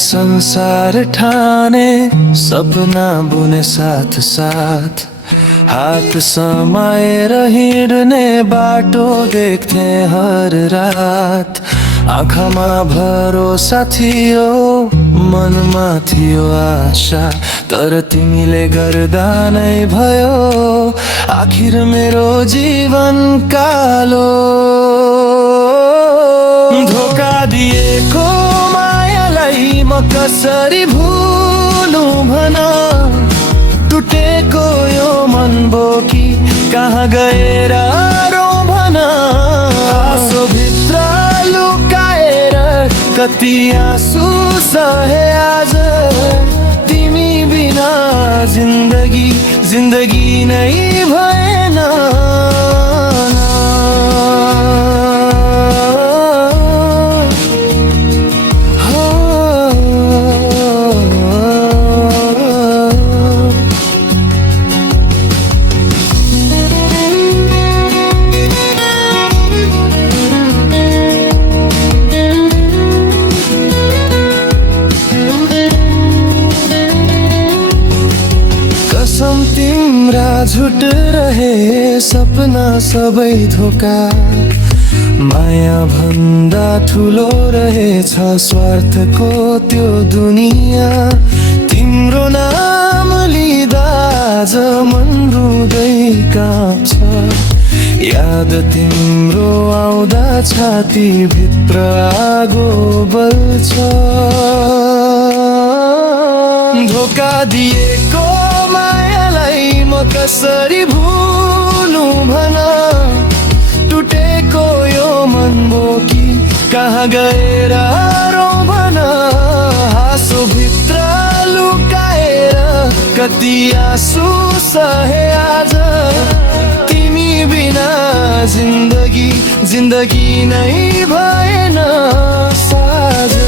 संसार ठाने सपना बुने साथ साथ हात समाएर हिँड्ने बाटो देख्थे हर रात। आँखामा भरोसा थियो, मनमा थियो आशा, तर तिमीले गर्दा नै भयो आखिर मेरो जीवन कालो। धोका दिएको मायालाई म कसरी भुलु भन, टुटेको यो मन बोकी कहाँ गएर रौँ भन। आँसुभित्र लुकाएर कति आँसु सहे आज, तिमी बिना जिन्दगी जिन्दगी नै भएन। तिम्रा झुट रहे सपना सबै धोका, माया भन्दा ठुलो रहेछ स्वार्थको त्यो दुनिया। तिम्रो नाम लिँदा आज मन हृदय काँप्छ, याद तिम्रो आउँदा छाती भित्र आगो बल्छ। धोका दिएको मायालाई म कसरी भुलु भन, टुटेको यो मन बोकी कहाँ गएर रौँ भन। हाँसोभित्र लुकाएर कति आँसु सहे आज, तिमी बिना जिन्दगी जिन्दगी नै भएन साझ।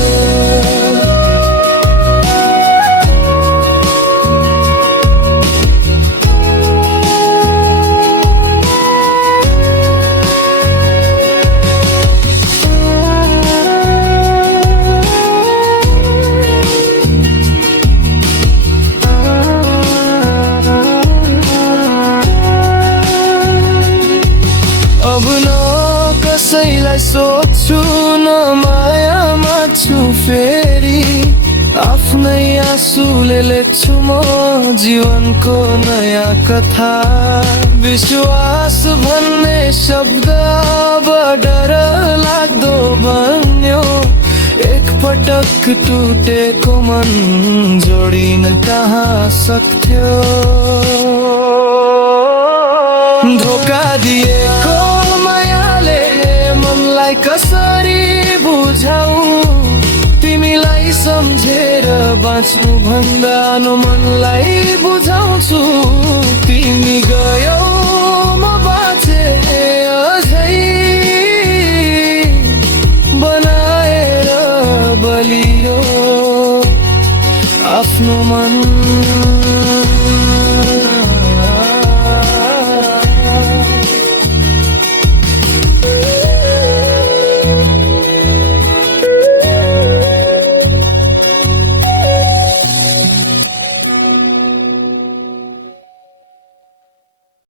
अब न कसैलाई सोध्छु न माया माग्छु फेरि, आफ्नै आँसुले लेख्छु म जीवनको नयाँ कथा। विश्वास भन्ने शब्द अब डर लाग्दो बन्यो, एकपटक टुटेको मन जोडिन कहाँ सक्थ्यो। धोका दिएको मायाले मनलाई कसरी बुझाऊ, तिमीलाई सम्झेर बाँच्नु भन्दा न मनलाई बुझाउँछु। तिमी गयौ म बाँचे अझै बनाएर बलियो आफ्नो मन।